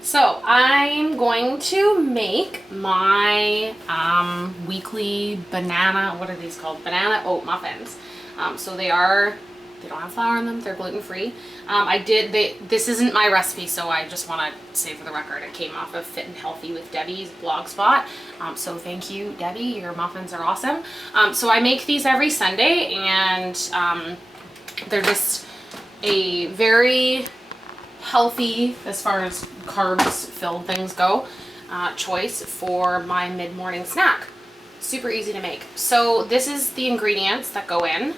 So I'm going to make my weekly banana, what are these called? Banana oat muffins. So they don't have flour in them, they're gluten-free. This isn't my recipe, so I just want to say for the record, it came off of Fit and Healthy with Debbie's blog spot. So thank you, Debbie, your muffins are awesome. So I make these every Sunday, and they're just a very healthy, as far as carbs filled things go, choice for my mid-morning snack. Super easy to make. So this is the ingredients that go in.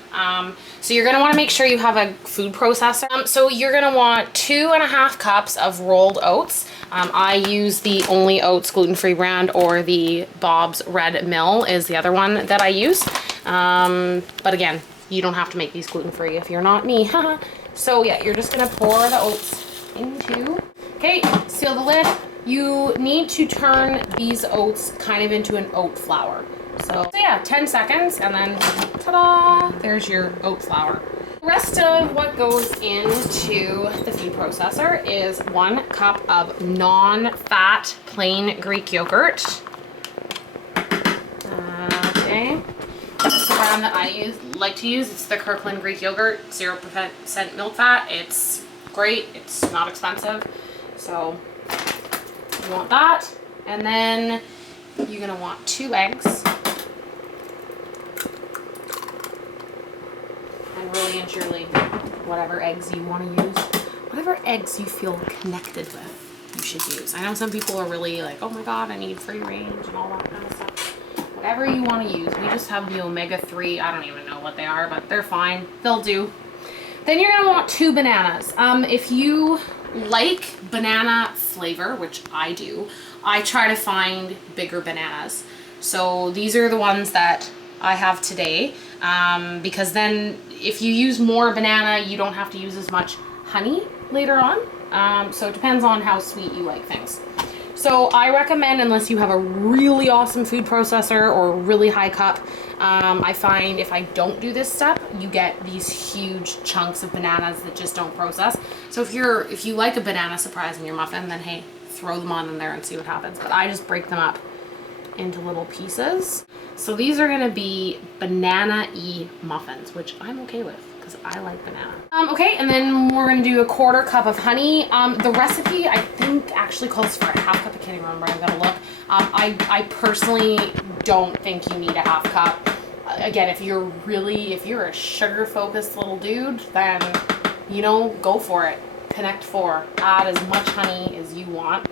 So you're going to want to make sure you have a food processor. So you're going to want 2.5 cups of rolled oats. I use the Only Oats gluten-free brand, or the Bob's Red Mill is the other one that I use. But again, you don't have to make these gluten-free if you're not me. So yeah, you're just going to pour the oats into, okay, seal the lid. You need to turn these oats kind of into an oat flour. So yeah, 10 seconds, and then ta-da, there's your oat flour. The rest of what goes into the food processor is 1 cup of non-fat plain Greek yogurt. Okay, that's the brand that I like to use. It's the Kirkland Greek yogurt, 0% milk fat. It's great, it's not expensive, so you want that. And then you're gonna want 2 eggs, and really and truly whatever eggs you want to use, whatever eggs you feel connected with, you should use. I know some people are really like, oh my god, I need free range and all that kind of stuff. Whatever you want to use. We just have the omega-3, I don't even know what they are, but they're fine, they'll do. Then you're going to want 2 bananas. If you like banana flavor, which I do, I try to find bigger bananas. So these are the ones that I have today, because then if you use more banana, you don't have to use as much honey later on. So it depends on how sweet you like things. So I recommend, unless you have a really awesome food processor or really high cup, I find if I don't do this step, you get these huge chunks of bananas that just don't process. So if you like a banana surprise in your muffin, then hey, throw them on in there and see what happens. But I just break them up into little pieces. So these are gonna be banana-y muffins, which I'm okay with, because I like banana. Okay, and then we're gonna do 1/4 cup of honey. The recipe, I think, actually calls for 1/2 cup. I can't even remember, I've gotta look. I personally don't think you need a 1/2 cup. Again, if you're a sugar-focused little dude, then, you know, go for it. Connect 4. Add as much honey as you want,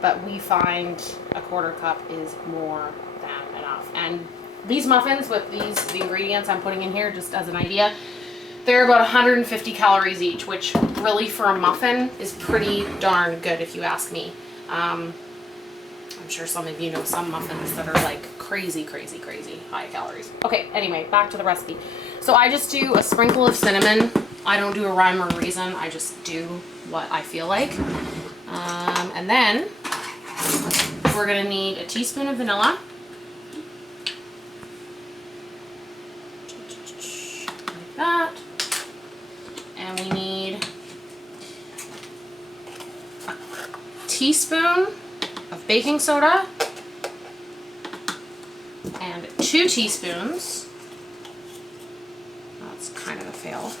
but we find 1/4 cup is more than enough. And these muffins with the ingredients I'm putting in here, just as an idea, they're about 150 calories each, which really for a muffin is pretty darn good if you ask me. I'm sure some of you know some muffins that are like crazy high calories. Okay, anyway, back to the recipe. So I just do a sprinkle of cinnamon. I don't do a rhyme or reason, I just do what I feel like. And then we're gonna need a teaspoon of vanilla. Like that. And we need a teaspoon of baking soda and 2 teaspoons. That's kind of a fail.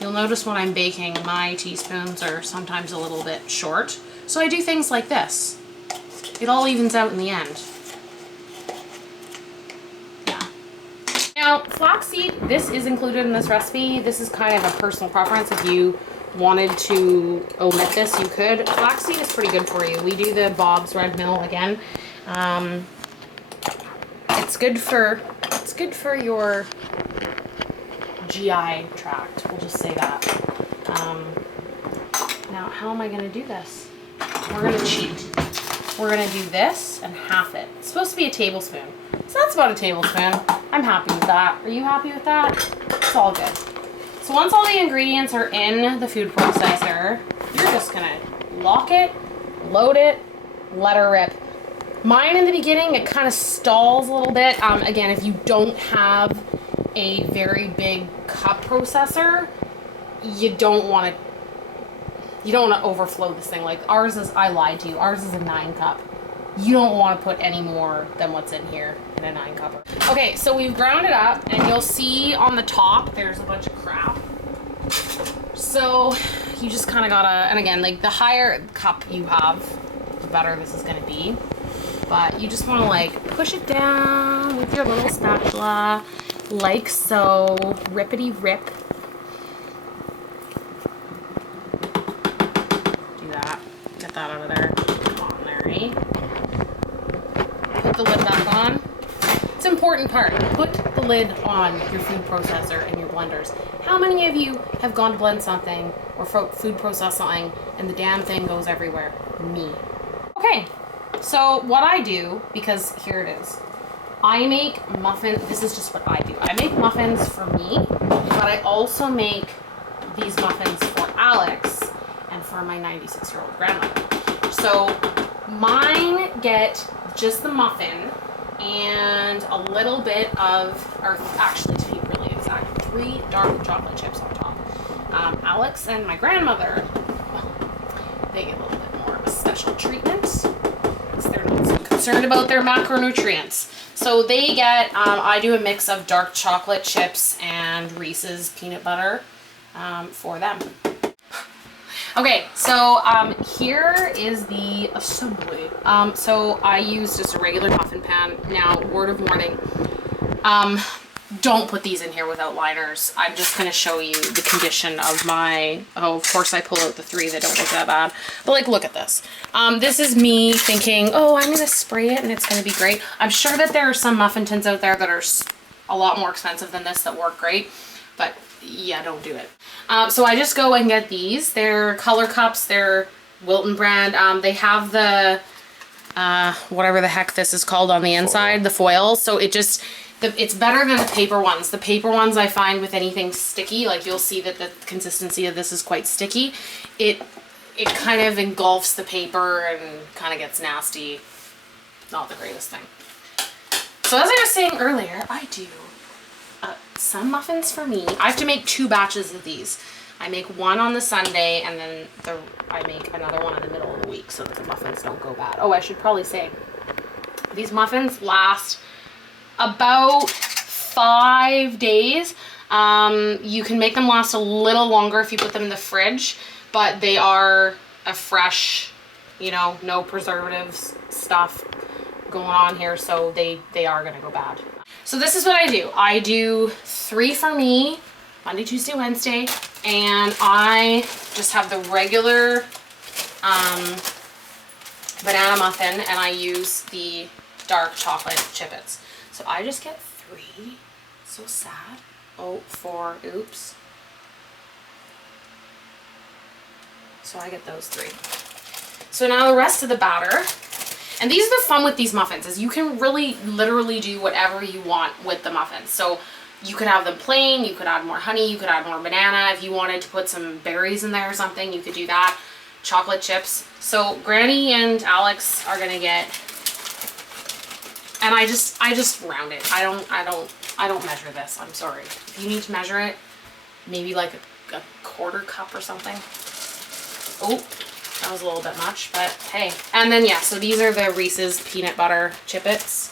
You'll notice when I'm baking, my teaspoons are sometimes a little bit short. So I do things like this. It all evens out in the end. Now, flaxseed, this is included in this recipe. This is kind of a personal preference. If you wanted to omit this, you could. Flaxseed is pretty good for you. We do the Bob's Red Mill again. It's good for your GI tract. We'll just say that. Now, how am I going to do this? We're going to cheat. we're gonna do this and half it. It's supposed to be a tablespoon. So that's about a tablespoon. I'm happy with that. Are you happy with that? It's all good. So once all the ingredients are in the food processor, you're just gonna lock it, load it, let her rip. Mine in the beginning, it kind of stalls a little bit. Again, if you don't have a very big cup processor, you don't want to overflow this thing. Like ours is, I lied to you, ours is a 9 cup. You don't want to put any more than what's in here in a 9 cupper. Okay, so we've ground it up and you'll see on the top, there's a bunch of crap. So you just kind of gotta, and again, like the higher cup you have, the better this is gonna be. But you just want to like push it down with your little spatula, like so, rippity rip. Do that, get that out of there. Come on there, eh? Put the lid back on. It's an important part. Put the lid on your food processor and your blenders. How many of you have gone to blend something or food process something and the damn thing goes everywhere? Me. Okay. So what I do, because here it is, I make muffins. This is just what I do. I make muffins for me, but I also make these muffins for Alex and for my 96-year-old grandmother. So mine get just the muffin and a little bit of, or actually to be really exact, 3 dark chocolate chips on top. Alex and my grandmother, well, they get a little bit more of a special treatment. They're not so concerned about their macronutrients. So they get, I do a mix of dark chocolate chips and Reese's peanut butter for them. Okay, so here is the assembly. So I use just a regular muffin pan. Now, word of warning, don't put these in here without liners. I'm just going to show you the condition of my, oh, of course I pull out the 3 that don't look that bad. But like, look at this. This is me thinking, oh, I'm going to spray it and it's going to be great. I'm sure that there are some muffin tins out there that are a lot more expensive than this that work great. But yeah, don't do it. So I just go and get these. They're color cups. They're Wilton brand. They have the, whatever the heck this is called on the inside, the foil. So it just... it's better than the paper ones. The paper ones I find with anything sticky, like you'll see that the consistency of this is quite sticky. It kind of engulfs the paper and kind of gets nasty. Not the greatest thing. So as I was saying earlier, I do some muffins for me. I have to make 2 batches of these. I make one on the Sunday and then I make another one in the middle of the week so that the muffins don't go bad. Oh, I should probably say, these muffins last about 5 days. You can make them last a little longer if you put them in the fridge, but they are a fresh, you know, no preservatives stuff going on here, so they are gonna go bad. So this is what I do. I do 3 for me, Monday, Tuesday, Wednesday, and I just have the regular banana muffin, and I use the dark chocolate chippets. So I just get 3. So sad. Oh, 4. Oops. So I get those 3. So now the rest of the batter. And these are the fun with these muffins, is you can really literally do whatever you want with the muffins. So you could have them plain, you could add more honey, you could add more banana. If you wanted to put some berries in there or something, you could do that. Chocolate chips. So Granny and Alex are gonna get, and I just round it. I don't measure this. I'm sorry. If you need to measure it, maybe like a 1/4 cup or something. Oh, that was a little bit much, but hey. And then yeah, so these are the Reese's peanut butter chippets.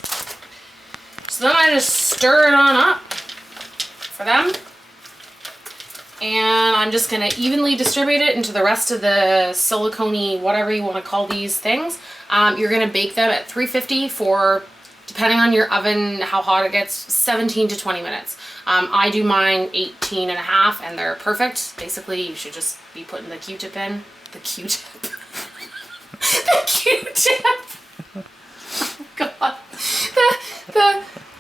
So then I just stir it on up for them. And I'm just gonna evenly distribute it into the rest of the silicone-y, whatever you wanna call these things. You're gonna bake them at 350 for, depending on your oven, how hot it gets, 17 to 20 minutes. I do mine 18 and a half and they're perfect. Basically, you should just be putting the Q-tip in. The Q-tip. The Q-tip. Oh God.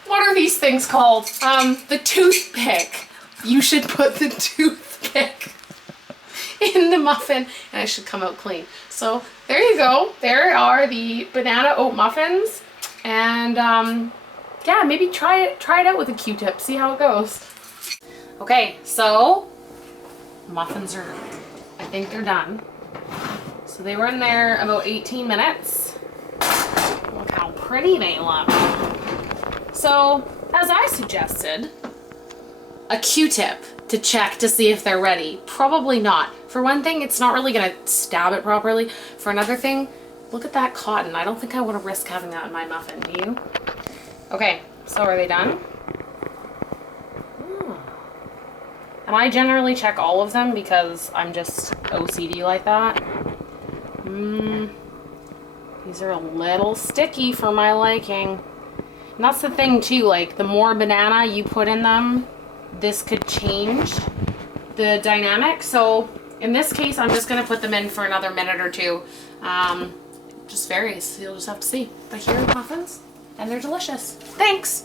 What are these things called? The toothpick. You should put the toothpick in in the muffin and it should come out clean. So there you go. There are the banana oat muffins. And yeah, maybe try it out with a Q-tip. See how it goes. Okay, so muffins are, I think they're done. So they were in there about 18 minutes. Look how pretty they look. So, as I suggested, a Q-tip to check to see if they're ready. Probably not. For one thing, it's not really gonna stab it properly. For another thing, look at that cotton. I don't think I want to risk having that in my muffin, do you? Okay, so are they done? And I generally check all of them because I'm just OCD like that. These are a little sticky for my liking. And that's the thing too, like the more banana you put in them, this could change the dynamic. So in this case, I'm just gonna put them in for another minute or two. Just varies, you'll just have to see. But here are the muffins, and they're delicious. Thanks!